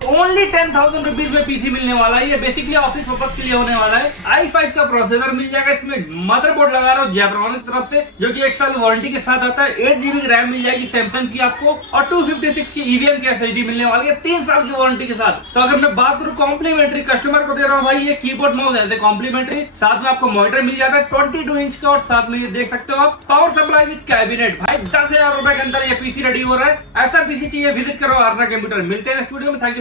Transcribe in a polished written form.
Only 10,000 rupees में PC मिलने वाला है। ये बेसिकली ऑफिस पर्पज के लिए होने वाला है। i5 का प्रोसेसर मिल जाएगा इसमें, मदरबोर्ड लगा रहा हूँ जैब्रॉनिक की तरफ से जो कि 1 साल वारंटी के साथ आता है। 8 GB रैम मिल जाएगी सैमसंग की आपको और 256 की EVM की SSD मिलने वाली है 3 साल की वारंटी के साथ। तो अगर मैं बात करूँ कॉम्प्लीमेंट्री, कस्टमर को दे रहा हूँ भाई ये कीबोर्ड माउस ऐसे कॉम्प्लीमेंट्री, साथ में आपको मॉनिटर मिल जाता है 22 इंच का और साथ में ये देख सकते हो आप पावर सप्लाई विद कैबिनेट। भाई 10,000 रुपए के अंदर ये पीसी रेडी हो रहा है। ऐसा पीसी चाहिए विजिट करो आरना कंप्यूटर। मिलते हैं स्टूडियो में। Thank you.